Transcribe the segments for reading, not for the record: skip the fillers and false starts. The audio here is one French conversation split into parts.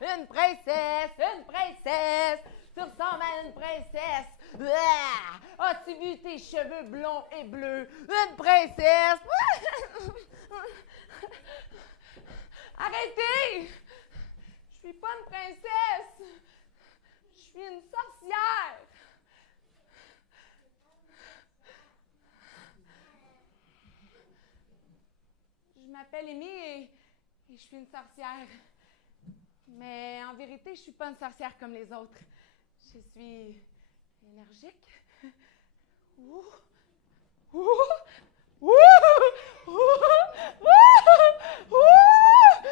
Une princesse, une princesse. Tu ressembles à une princesse. As-tu vu tes cheveux blonds et bleus? Une princesse. Arrêtez! Je suis pas une princesse. Je suis une sorcière. Je m'appelle Amy et je suis une sorcière. Mais en vérité, je suis pas une sorcière comme les autres. Je suis énergique. Ouh. Ouh. Ouh. Ouh. Ouh. Ouh.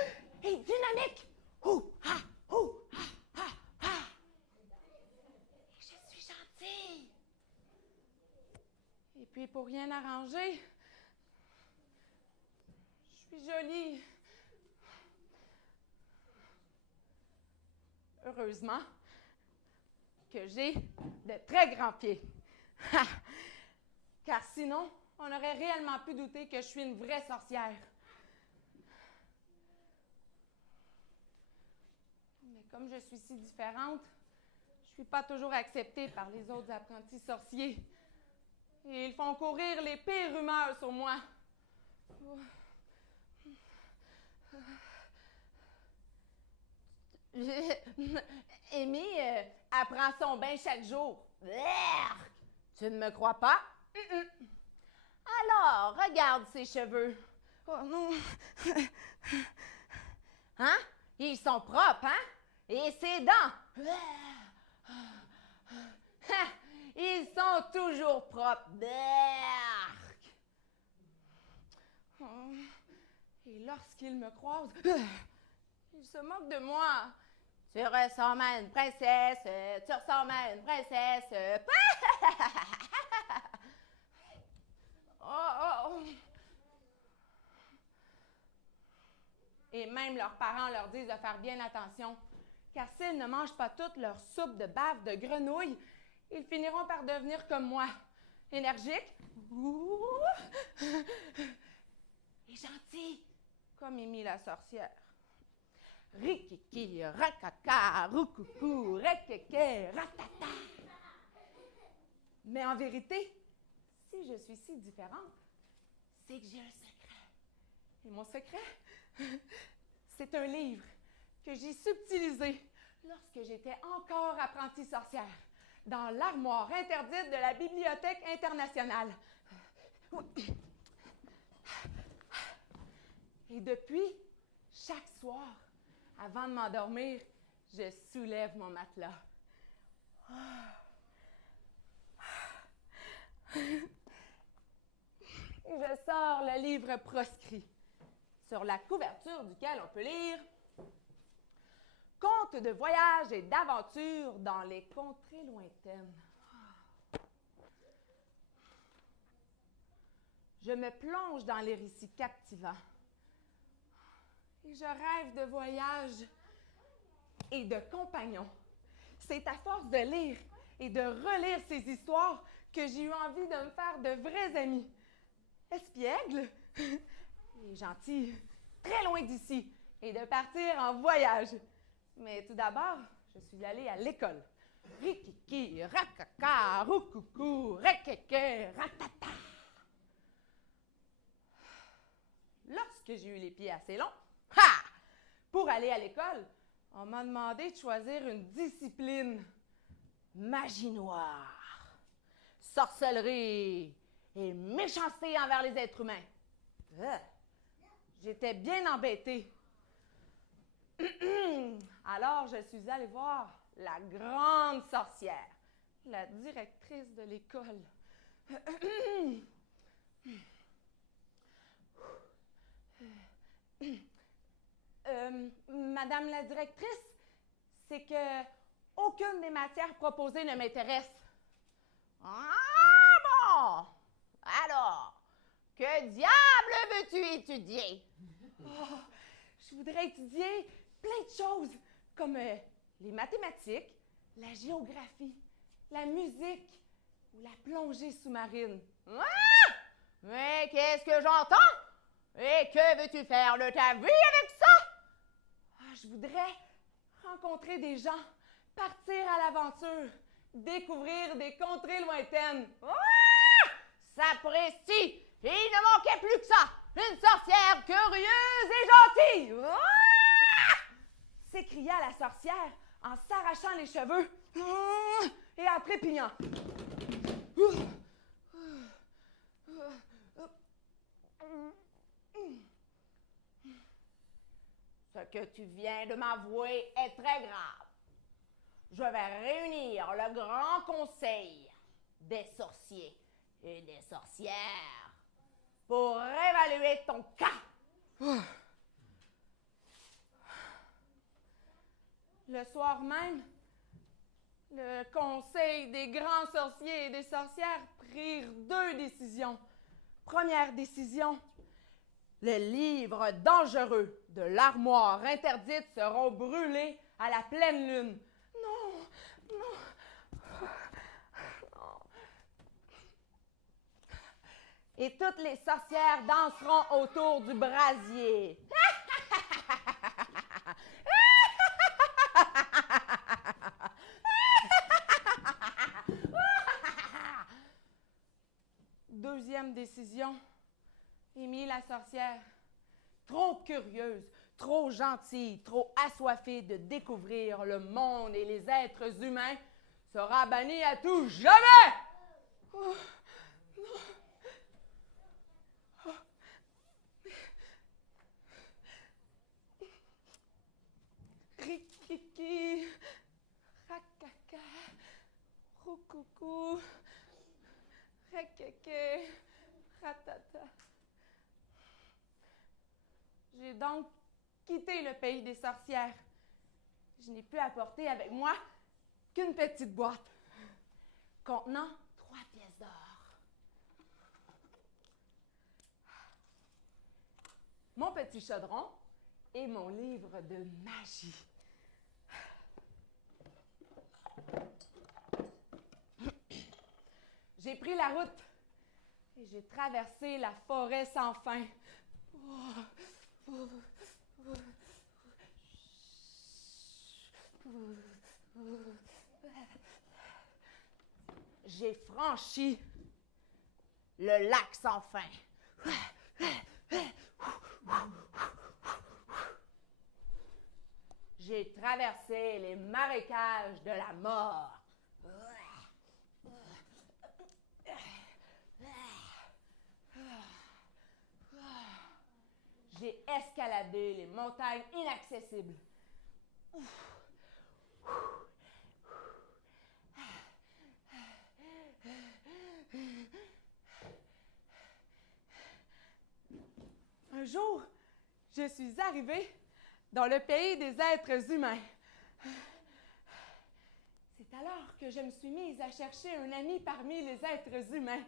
Et dynamique. Ouh. Ah. Ouh. Ah. Ah. Ah. Et je suis gentille. Et puis pour rien arranger, je suis jolie. Heureusement que j'ai de très grands pieds. Car sinon, on aurait réellement pu douter que je suis une vraie sorcière. Mais comme je suis si différente, je ne suis pas toujours acceptée par les autres apprentis sorciers. Et ils font courir les pires rumeurs sur moi. Amy apprend son bain chaque jour. Tu ne me crois pas? Alors, regarde ses cheveux. Oh non. Hein? Ils sont propres, hein? Et ses dents. Ils sont toujours propres. Et lorsqu'ils me croisent, ils se moquent de moi. Tu ressembles à une princesse, tu ressembles à une princesse. Oh. Et même leurs parents leur disent de faire bien attention, car s'ils ne mangent pas toute leur soupe de bave de grenouille, ils finiront par devenir comme moi, énergiques et gentils, comme Amy la sorcière. Rikiki, rakaka, roukoukou, rekeke, ratata. Mais en vérité, si je suis si différente, c'est que j'ai un secret. Et mon secret, c'est un livre que j'ai subtilisé lorsque j'étais encore apprentie sorcière, dans l'armoire interdite de la Bibliothèque internationale. Et depuis, chaque soir, avant de m'endormir, je soulève mon matelas. Et je sors le livre proscrit, sur la couverture duquel on peut lire « Contes de voyage et d'aventures dans les contrées lointaines ». Je me plonge dans les récits captivants. Et je rêve de voyages et de compagnons. C'est à force de lire et de relire ces histoires que j'ai eu envie de me faire de vrais amis. Espiègles et gentils, très loin d'ici, et de partir en voyage. Mais tout d'abord, je suis allée à l'école. Rikiki, rakaka, roukoukou, rekeke, ratata. Lorsque j'ai eu les pieds assez longs, pour aller à l'école, on m'a demandé de choisir une discipline. Magie noire, sorcellerie et méchanceté envers les êtres humains. J'étais bien embêtée. Alors, je suis allée voir la grande sorcière, la directrice de l'école. Madame la directrice, c'est que aucune des matières proposées ne m'intéresse. Ah bon! Alors, que diable veux-tu étudier? Oh, je voudrais étudier plein de choses, comme les mathématiques, la géographie, la musique ou la plongée sous-marine. Ah! Mais qu'est-ce que j'entends? Et que veux-tu faire de ta vie avec ça? Ah, je voudrais rencontrer des gens, partir à l'aventure, découvrir des contrées lointaines. Ah! Sapristi! Il ne manquait plus que ça! Une sorcière curieuse et gentille! Ah! S'écria la sorcière en s'arrachant les cheveux et en trépignant. Ce que tu viens de m'avouer est très grave. Je vais réunir le grand conseil des sorciers et des sorcières pour évaluer ton cas. Le soir même, le conseil des grands sorciers et des sorcières prirent 2 décisions. Première décision, les livres dangereux de l'armoire interdite seront brûlés à la pleine lune. Non, non, non. Et toutes les sorcières danseront autour du brasier. Deuxième décision, Amy la sorcière, trop curieuse, trop gentille, trop assoiffée de découvrir le monde et les êtres humains, sera bannie à tout jamais! Oh, non. Oh. Rikiki, rakaka, roukoukou, rekeke, ratata. J'ai donc quitté le pays des sorcières. Je n'ai pu apporter avec moi qu'une petite boîte contenant 3 pièces d'or. Mon petit chaudron et mon livre de magie. J'ai pris la route et j'ai traversé la forêt sans fin. J'ai franchi le lac sans fin. J'ai traversé les marécages de la mort. J'ai escaladé les montagnes inaccessibles. Un jour, je suis arrivée dans le pays des êtres humains. C'est alors que je me suis mise à chercher un ami parmi les êtres humains.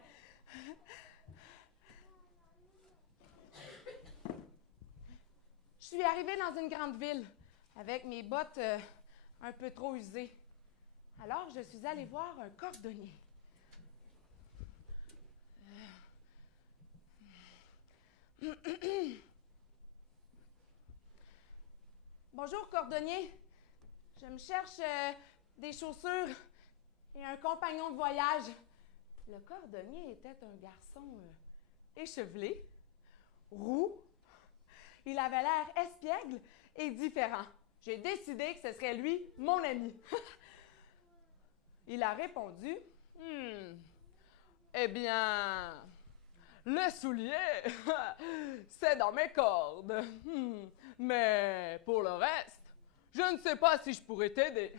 Je suis arrivée dans une grande ville avec mes bottes un peu trop usées. Alors, je suis allée voir un cordonnier. Bonjour, cordonnier. Je me cherche des chaussures et un compagnon de voyage. Le cordonnier était un garçon échevelé, roux. Il avait l'air espiègle et différent. J'ai décidé que ce serait lui, mon ami. Il a répondu, « Eh bien, le soulier, c'est dans mes cordes. Mais pour le reste, je ne sais pas si je pourrais t'aider. »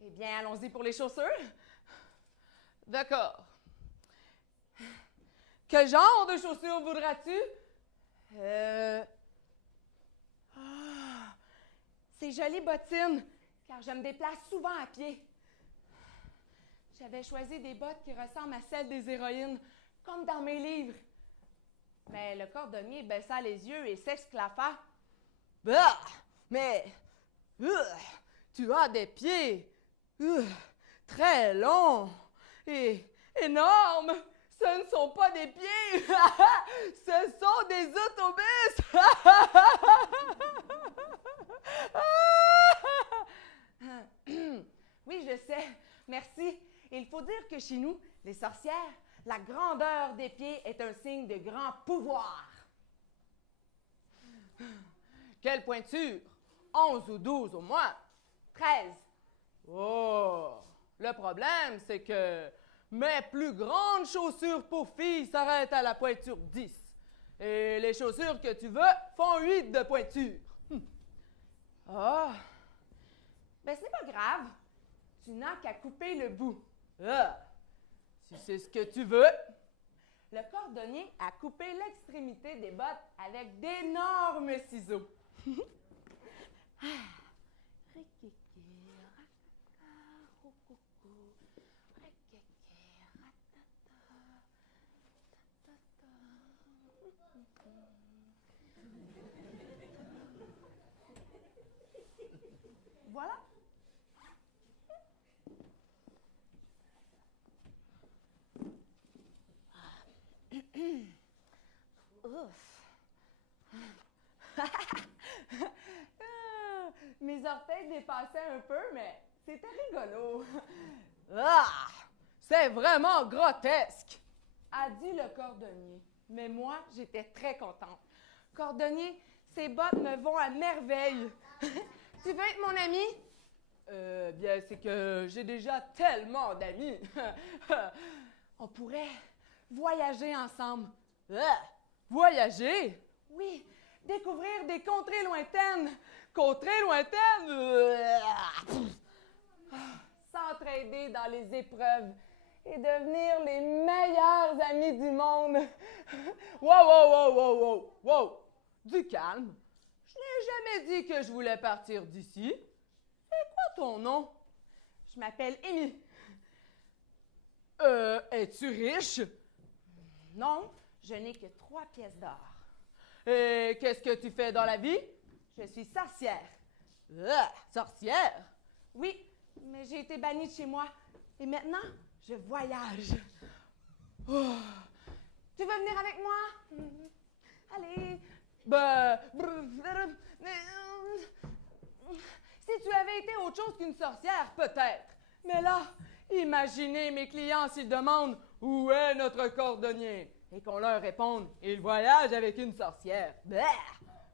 Eh bien, allons-y pour les chaussures. D'accord. Quel genre de chaussures voudras-tu? Ces jolies bottines, car je me déplace souvent à pied. J'avais choisi des bottes qui ressemblent à celles des héroïnes, comme dans mes livres. Mais le cordonnier baissa les yeux et s'exclama. « Bah, mais tu as des pieds très longs et énormes. Ce ne sont pas des pieds, ce sont des autobus. Oui, je sais. Merci. Il faut dire que chez nous, les sorcières, la grandeur des pieds est un signe de grand pouvoir. Quelle pointure? 11 ou 12 au moins. 13. Oh! Le problème, c'est que mes plus grandes chaussures pour filles s'arrêtent à la pointure 10. Et les chaussures que tu veux font 8 de pointure. Oh! Ben, c'est pas grave. Tu n'as qu'à couper le bout. Ah! Si c'est ce que tu veux. Le cordonnier a coupé l'extrémité des bottes avec d'énormes ciseaux. Voilà. Ouf. Mes orteils dépassaient un peu, mais c'était rigolo. Ah! C'est vraiment grotesque, a dit le cordonnier. Mais moi, j'étais très contente. Cordonnier, ces bottes me vont à merveille. Tu veux être mon ami? Bien, c'est que j'ai déjà tellement d'amis. On pourrait voyager ensemble. Voyager? Oui, découvrir des contrées lointaines. Contrées lointaines? S'entraider dans les épreuves et devenir les meilleurs amis du monde. Wow! Du calme. Je n'ai jamais dit que je voulais partir d'ici. C'est quoi ton nom? Je m'appelle Amy. Es-tu riche? Non, je n'ai que 3 pièces d'or. Et qu'est-ce que tu fais dans la vie? Je suis sorcière. Sorcière? Oui, mais j'ai été bannie de chez moi. Et maintenant, je voyage. Oh. Tu veux venir avec moi? Allez. Si tu avais été autre chose qu'une sorcière, peut-être. Mais là, imaginez mes clients s'ils demandent « Où est notre cordonnier? » et qu'on leur réponde « Il voyage avec une sorcière. »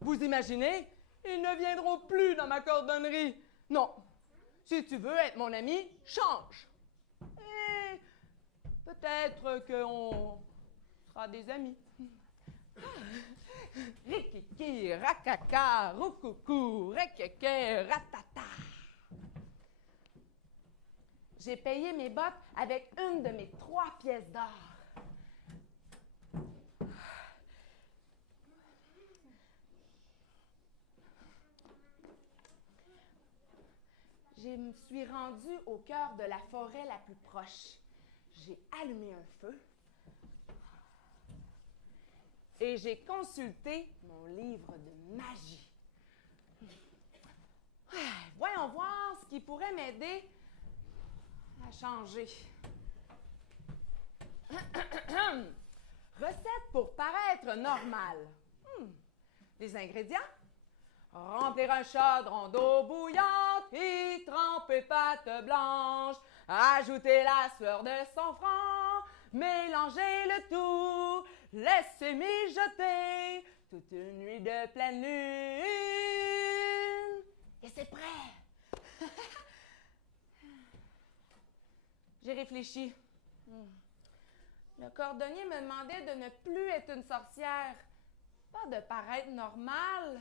Vous imaginez? Ils ne viendront plus dans ma cordonnerie. Non. Si tu veux être mon ami, change. Et peut-être qu'on sera des amis. Rikiki, rakaka, roukoukou, rekeke, ratata. J'ai payé mes bottes avec une de mes 3 pièces d'or. Je me suis rendue au cœur de la forêt la plus proche. J'ai allumé un feu et j'ai consulté mon livre de magie. Voyons voir ce qui pourrait m'aider à changer. Recette pour paraître normale. Les ingrédients? Remplir un chaudron d'eau bouillante, y tremper pâte blanche, ajouter la sueur de son front, mélanger le tout, laisser mijoter toute une nuit de pleine lune. Et c'est prêt! J'ai réfléchi. Le cordonnier me demandait de ne plus être une sorcière, pas de paraître normale.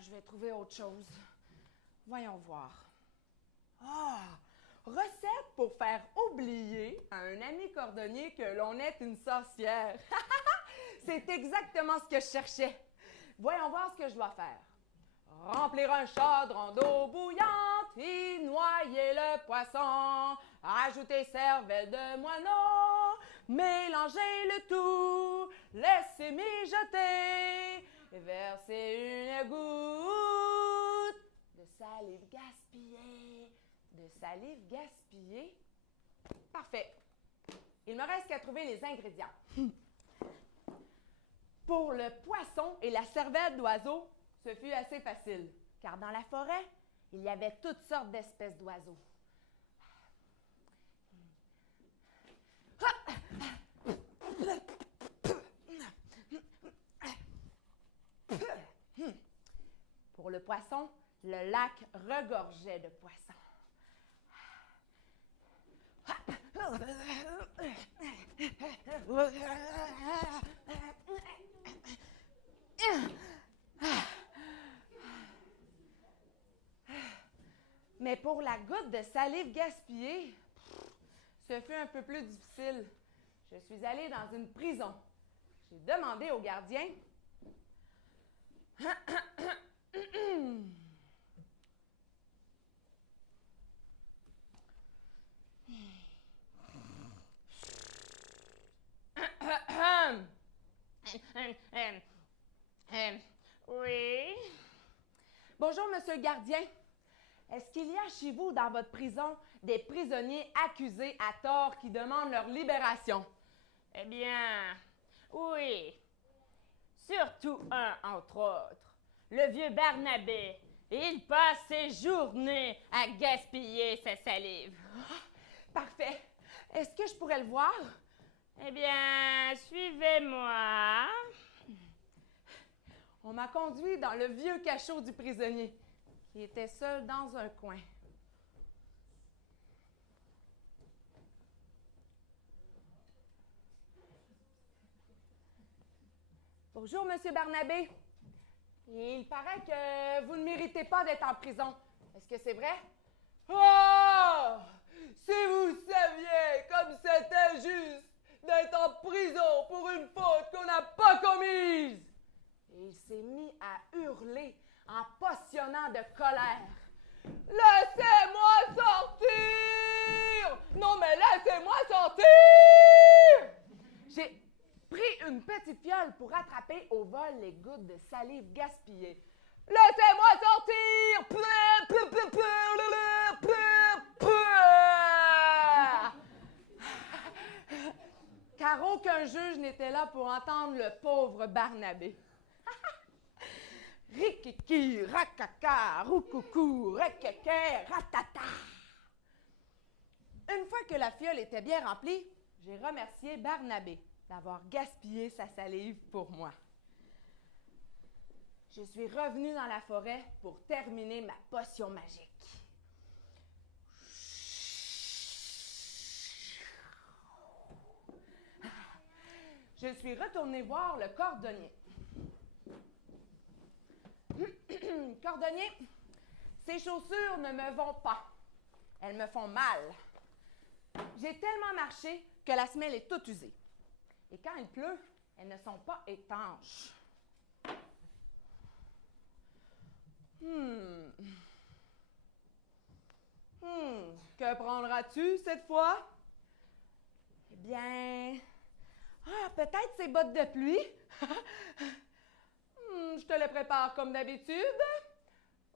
Je vais trouver autre chose. Voyons voir. Recette pour faire oublier à un ami cordonnier que l'on est une sorcière. C'est exactement ce que je cherchais. Voyons voir ce que je dois faire. Remplir un chaudron d'eau bouillante, y noyer le poisson, ajouter cervelle de moineau, mélanger le tout, laisser mijoter, verser une goutte de salive gaspillée. De salive gaspillée. Parfait. Il me reste qu'à trouver les ingrédients. Pour le poisson et la cervelle d'oiseau, ce fut assez facile, car dans la forêt, il y avait toutes sortes d'espèces d'oiseaux. Pour le poisson, le lac regorgeait de poissons. Mais pour la goutte de salive gaspillée, ce fut un peu plus difficile. Je suis allée dans une prison. J'ai demandé au gardien. Oui. Bonjour, monsieur le gardien. Est-ce qu'il y a chez vous, dans votre prison, des prisonniers accusés à tort qui demandent leur libération? Eh bien, oui. Surtout un, entre autres, le vieux Barnabé. Il passe ses journées à gaspiller sa salive. Parfait. Est-ce que je pourrais le voir? Eh bien, suivez-moi. On m'a conduit dans le vieux cachot du prisonnier, qui était seul dans un coin. Bonjour, monsieur Barnabé. Il paraît que vous ne méritez pas d'être en prison. Est-ce que c'est vrai? Oh! Si vous saviez comme c'est injuste d'être en prison pour une faute qu'on n'a pas commise! Et il s'est mis à hurler en potionnant de colère. Laissez-moi sortir! Non, mais laissez-moi sortir! J'ai pris une petite fiole pour attraper au vol les gouttes de salive gaspillées. Laissez-moi sortir! Car aucun juge n'était là pour entendre le pauvre Barnabé. Rikiki, rakaka, roukoukou, rekeke, ratata. Une fois que la fiole était bien remplie, j'ai remercié Barnabé d'avoir gaspillé sa salive pour moi. Je suis revenue dans la forêt pour terminer ma potion magique. Je suis retournée voir le cordonnier. Cordonnier, ces chaussures ne me vont pas. Elles me font mal. J'ai tellement marché que la semelle est toute usée. Et quand il pleut, elles ne sont pas étanches. Que prendras-tu cette fois? Eh bien, peut-être ces bottes de pluie. Je te les prépare comme d'habitude.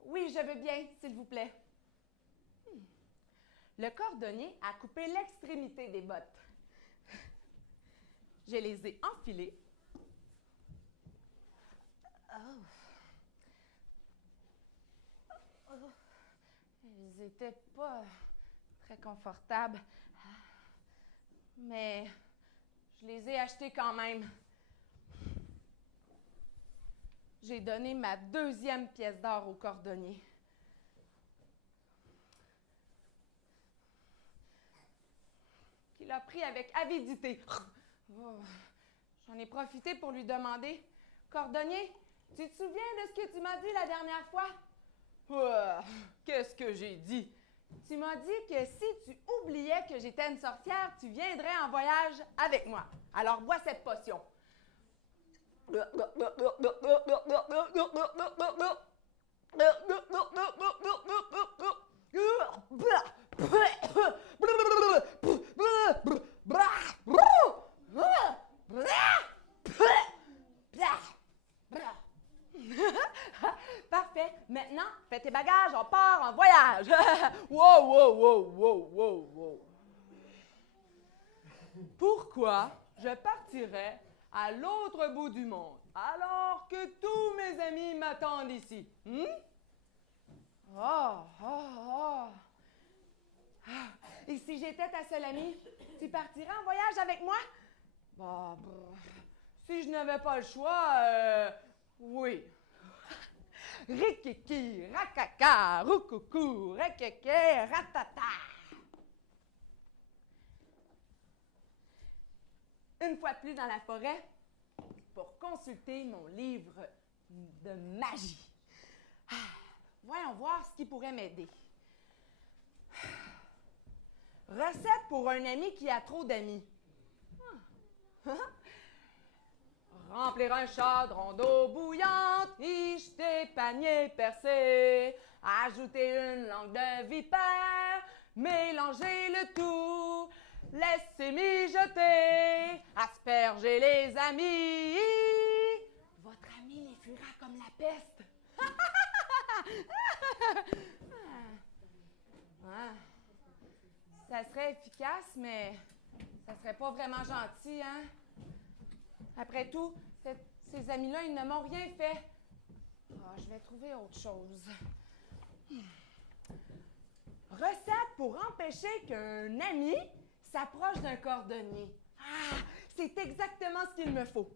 Oui, je veux bien, s'il vous plaît. Le cordonnier a coupé l'extrémité des bottes. Je les ai enfilées. Ils n'étaient pas très confortables, mais je les ai achetés quand même. J'ai donné ma 2e pièce d'or au cordonnier. Qu'il a pris avec avidité. J'en ai profité pour lui demander, « Cordonnier, tu te souviens de ce que tu m'as dit la dernière fois? » Qu'est-ce que j'ai dit? Tu m'as dit que si tu oubliais que j'étais une sorcière, tu viendrais en voyage avec moi. Alors bois cette potion. Parfait. Maintenant, fais tes bagages, on part en voyage. Wow, wow, wow, wow, wow, wow. pourquoi je partirais à l'autre bout du monde alors que tous mes amis m'attendent ici? Oh, oh, oh. Ah, et si j'étais ta seule amie, tu partirais en voyage avec moi? Bah, si je n'avais pas le choix, oui. Rikiki, rakaka, roukoukou, rekeke, ratata. Une fois plus dans la forêt pour consulter mon livre de magie. Voyons voir ce qui pourrait m'aider. Recette pour un ami qui a trop d'amis. Remplir un chaudron d'eau bouillante, y jeter panier percé, ajouter une langue de vipère, mélanger le tout, laisser mijoter, asperger les amis. Votre ami les fuira comme la peste. Ça serait efficace, mais ça serait pas vraiment gentil, hein? Après tout, ces amis-là, ils ne m'ont rien fait. Je vais trouver autre chose. Recette pour empêcher qu'un ami s'approche d'un cordonnier. C'est exactement ce qu'il me faut.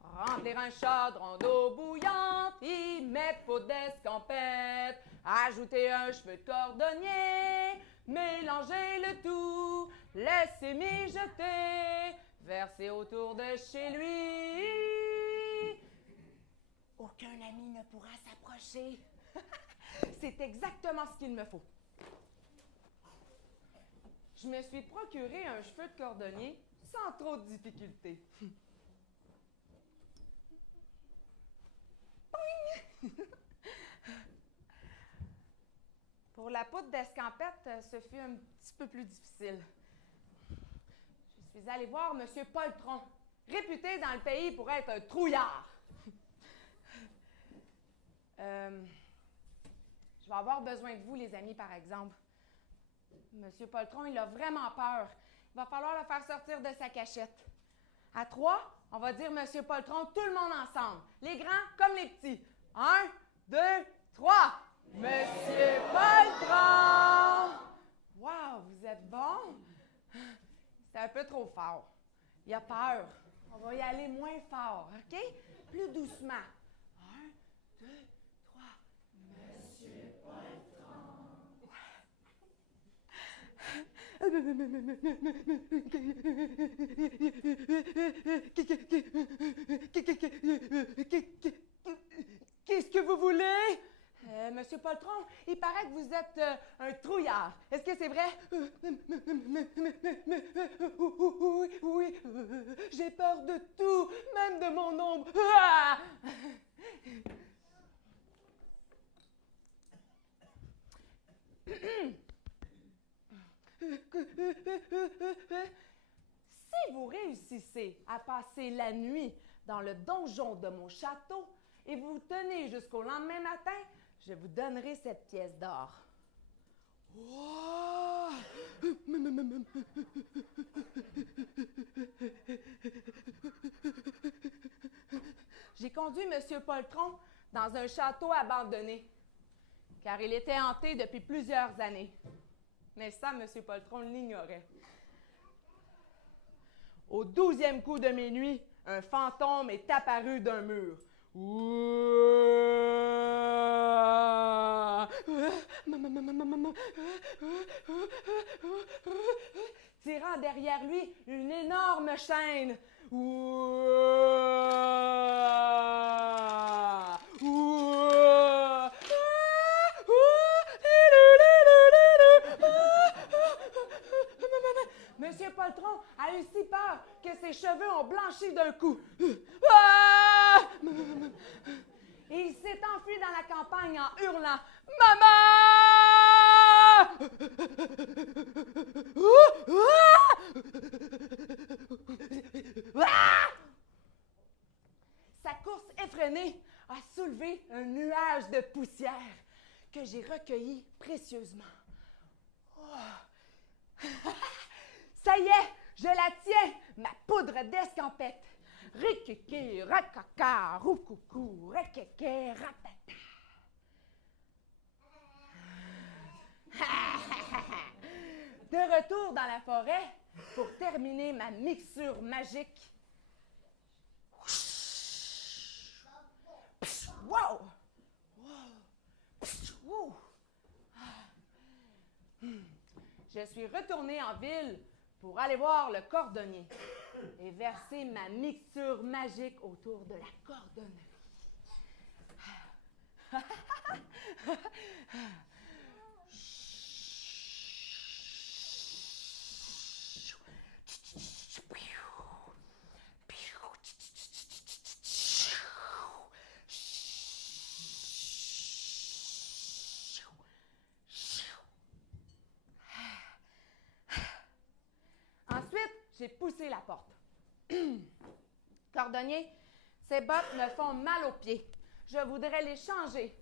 Remplir un chaudron d'eau bouillante, y mettre peau d'escampette, ajouter un cheveu de cordonnier, mélanger le tout, laisser mijoter, verser autour de chez lui. Aucun ami ne pourra s'approcher. C'est exactement ce qu'il me faut. Je me suis procuré un cheveu de cordonnier sans trop de difficulté. Pour la poudre d'escampette, ce fut un petit peu plus difficile. Je suis allée voir M. Poltron, réputé dans le pays pour être un trouillard. Je vais avoir besoin de vous, les amis, par exemple. M. Poltron, il a vraiment peur. Il va falloir le faire sortir de sa cachette. À 3, on va dire M. Poltron, tout le monde ensemble. Les grands comme les petits. 1, 2, 3. Monsieur Poltron! Wow, vous êtes bon? C'est un peu trop fort. Il a peur. On va y aller moins fort, OK? Plus doucement. 1, 2, 3. Monsieur Poltron! Qu'est-ce que vous voulez? Monsieur Poltron, il paraît que vous êtes un trouillard. Est-ce que c'est vrai? Oui, j'ai peur de tout, même de mon ombre. Ah! Si vous réussissez à passer la nuit dans le donjon de mon château et vous tenez jusqu'au lendemain matin, je vous donnerai cette pièce d'or. Wow! J'ai conduit M. Poltron dans un château abandonné, car il était hanté depuis plusieurs années. Mais ça, M. Poltron l'ignorait. Au 12e coup de minuit, un fantôme est apparu d'un mur. Tirant derrière lui une énorme chaîne. Monsieur Poltron a eu si peur que ses cheveux ont blanchi d'un coup. Et il s'est enfui dans la campagne en hurlant « Maman! » Sa course effrénée a soulevé un nuage de poussière que j'ai recueilli précieusement. Ça y est, Je la tiens, ma poudre d'escampette. Rikiki, rakaka, roukoukou, rekeke, ratata. De retour dans la forêt pour terminer ma mixture magique. Wow! Wow! Je suis retournée en ville pour aller voir le cordonnier et verser ma mixture magique autour de la cordonnerie. Ensuite, j'ai poussé la porte. Cordonnier, ces bottes me font mal aux pieds. Je voudrais les changer.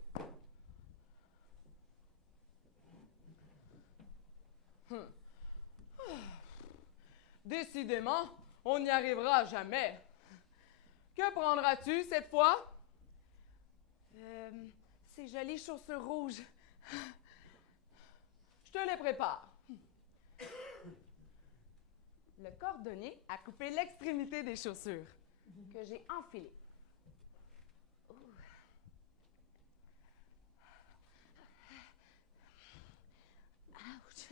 Décidément, on n'y arrivera jamais. Que prendras-tu cette fois? Ces jolies chaussures rouges. Je te les prépare. Le cordonnier a coupé l'extrémité des chaussures que j'ai enfilées. Ouch.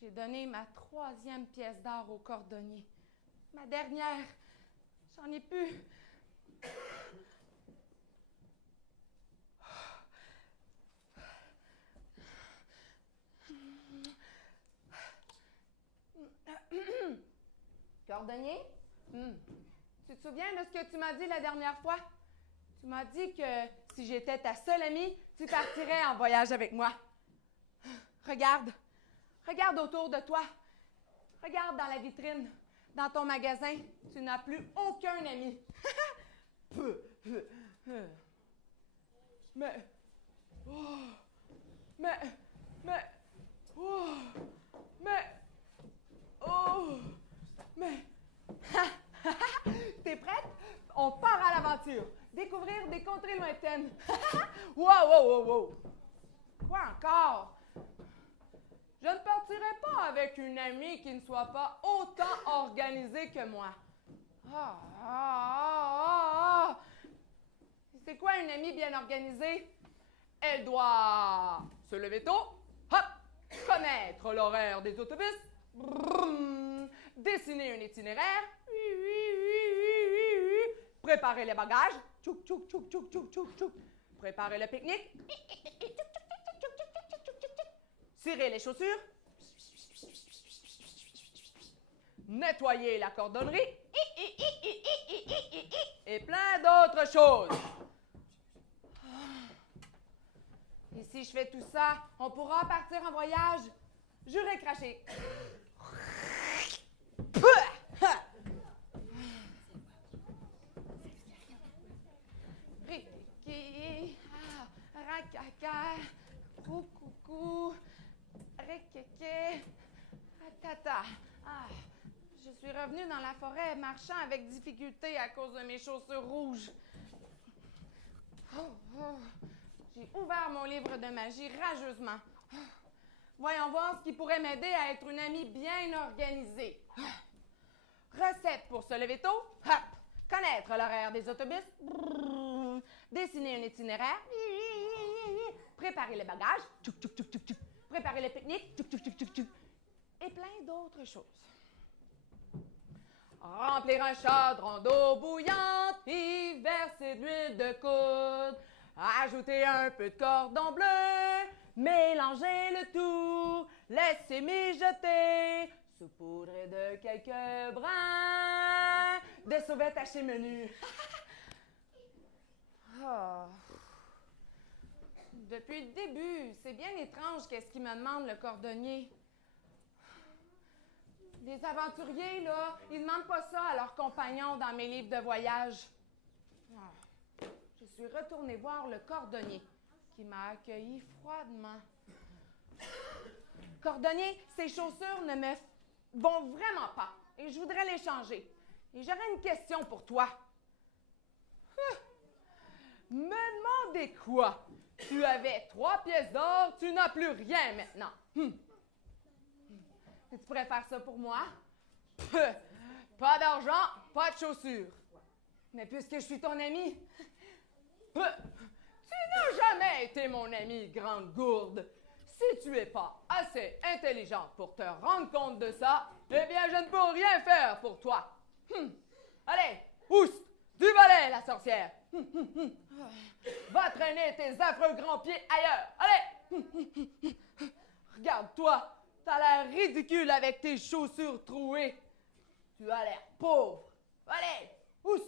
J'ai donné ma 3e pièce d'or au cordonnier. Ma dernière. J'en ai plus. Cordonnier, tu te souviens de ce que tu m'as dit la dernière fois? Tu m'as dit que si j'étais ta seule amie, tu partirais en voyage avec moi. Regarde. Regarde autour de toi. Regarde dans la vitrine, dans ton magasin. Tu n'as plus aucun ami. Mais... T'es prête? On part à l'aventure. Découvrir des contrées lointaines. Wow! Quoi encore? Je ne partirai pas avec une amie qui ne soit pas autant organisée que moi. C'est quoi une amie bien organisée? Elle doit se lever tôt, hop, connaître l'horaire des autobus, dessiner un itinéraire, préparer les bagages, préparer le pique-nique, cirer les chaussures, nettoyer la cordonnerie et plein d'autres choses. Et si je fais tout ça, on pourra partir en voyage? J'aurais craché. Rikiki, rakaka, roukoukou, rekeke, ratata. Je suis revenue dans la forêt marchant avec difficulté à cause de mes chaussures rouges. J'ai ouvert mon livre de magie rageusement. Voyons voir ce qui pourrait m'aider à être une amie bien organisée. Recette pour se lever tôt. Hop. Connaître l'horaire des autobus. Dessiner un itinéraire. Préparer les bagages. Préparer le pique-nique. Et plein d'autres choses. Remplir un chaudron d'eau bouillante y verser de l'huile de coude. Ajouter un peu de cordon bleu, mélanger le tout, laisser mijoter, saupoudrer de quelques brins, des sauvettes hachées menus. Depuis le début, c'est bien étrange qu'est-ce qu'il me demande le cordonnier. Les aventuriers, là, ils demandent pas ça à leurs compagnons dans mes livres de voyage. Je suis retournée voir le cordonnier, qui m'a accueilli froidement. Cordonnier, ces chaussures ne me vont vraiment pas et je voudrais les changer. Et j'aurais une question pour toi. Me demandez quoi? Tu avais 3 pièces d'or, tu n'as plus rien maintenant. Tu pourrais faire ça pour moi? Pas d'argent, pas de chaussures. Mais puisque je suis ton ami, tu n'as jamais été mon ami, grande gourde. Si tu es pas assez intelligente pour te rendre compte de ça, eh bien, je ne peux rien faire pour toi. Allez, pousse, du balai, la sorcière. Va traîner tes affreux grands pieds ailleurs. Allez! Regarde-toi, t'as l'air ridicule avec tes chaussures trouées. Tu as l'air pauvre. Allez, pousse!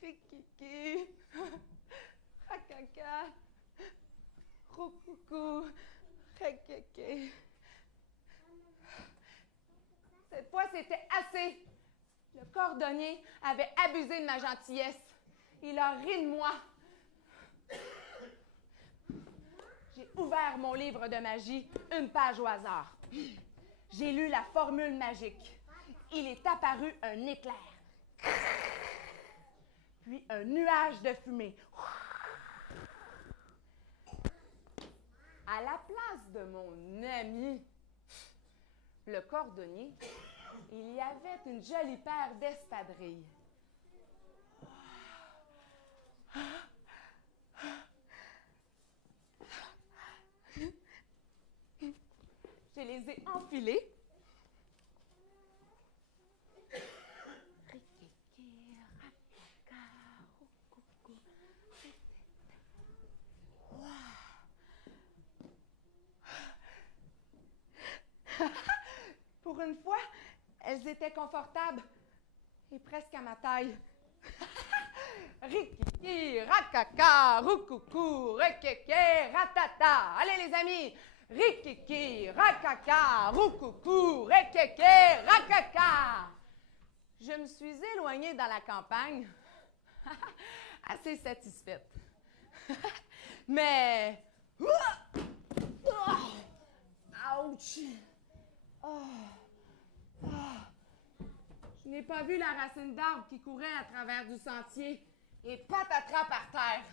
Rikiki, rakaka, roukoukou, rekeke. Cette fois, c'était assez. Le cordonnier avait abusé de ma gentillesse. Il a ri de moi. J'ai ouvert mon livre de magie, une page au hasard. J'ai lu la formule magique. Il est apparu un éclair. Puis un nuage de fumée. À la place de mon ami, le cordonnier, il y avait une jolie paire d'espadrilles. Je les ai enfilées. Pour une fois, elles étaient confortables et presque à ma taille. Rikiki, rakaka, roukoukou, rekeke, ratata. Allez les amis! Rikiki, rakaka, roukoukou, rekeke, rakaka. Je me suis éloignée dans la campagne, assez satisfaite. Mais... Ouch! Je n'ai pas vu la racine d'arbre qui courait à travers du sentier et patatras par terre.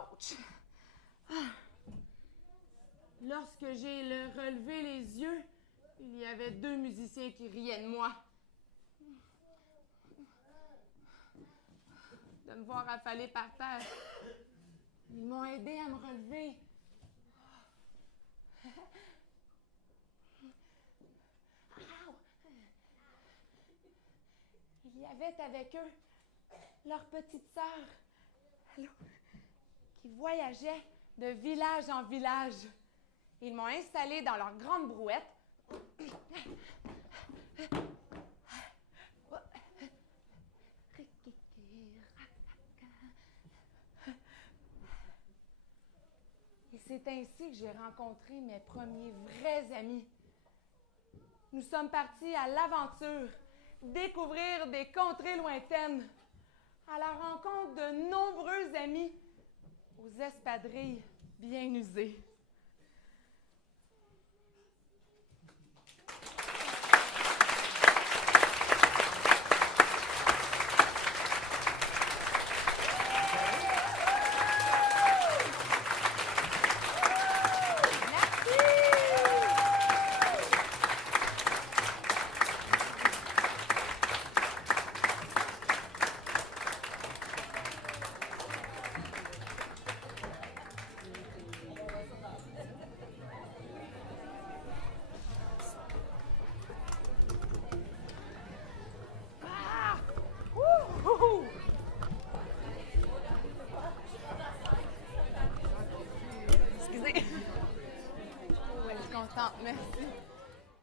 Ouch! Lorsque j'ai relevé les yeux, il y avait 2 musiciens qui riaient de moi. De me voir affalée par terre, ils m'ont aidé à me relever. Il y avait avec eux leur petite sœur, qui voyageait de village en village. Ils m'ont installée dans leur grande brouette. Et c'est ainsi que j'ai rencontré mes premiers vrais amis. Nous sommes partis à l'aventure, découvrir des contrées lointaines, à la rencontre de nombreux amis, aux espadrilles bien usées.